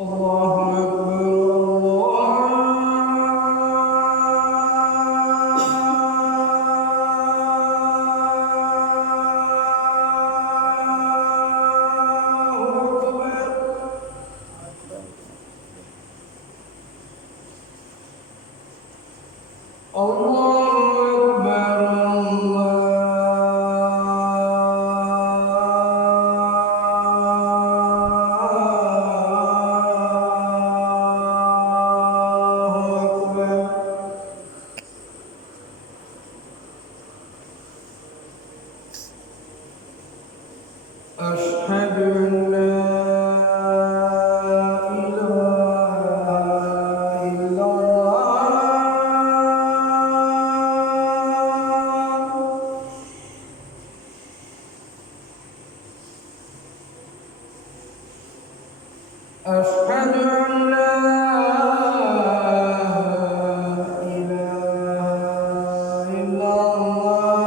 الله أكبر الله أكبر أشهد أن لا إله إلا الله أشهد أن لا إله إلا الله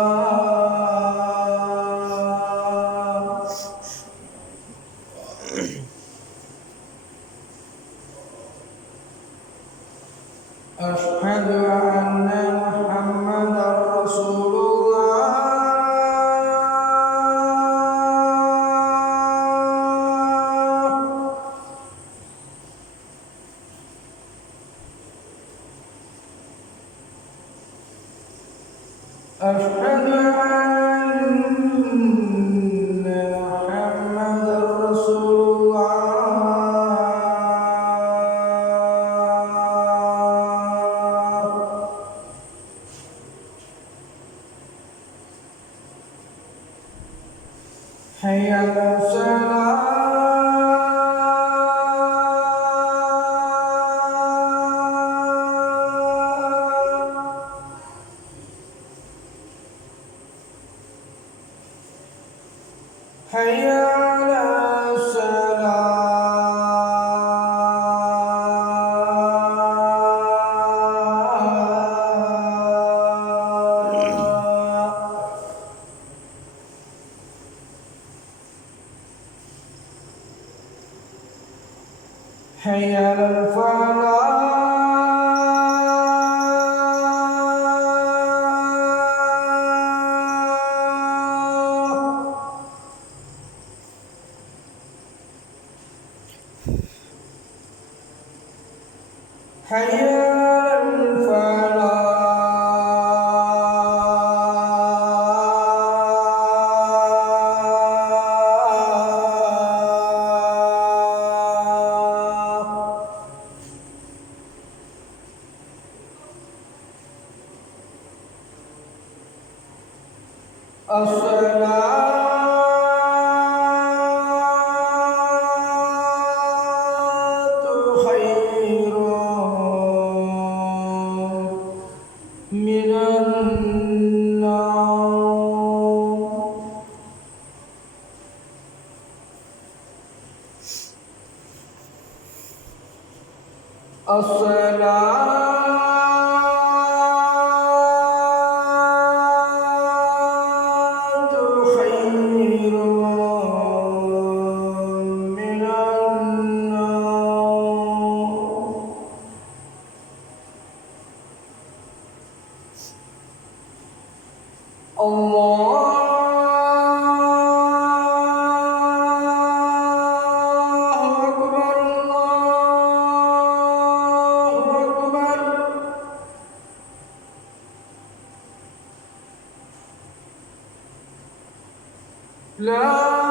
أشهد أن محمدا رسول الله أشهد أن محمدا رسول الله حي على الصلاة حي على الصلاة حي على الفلاح حي على الفلاح الصلاة خير من النوم الصلاة خير من النوم الله أكبر الله أكبر لا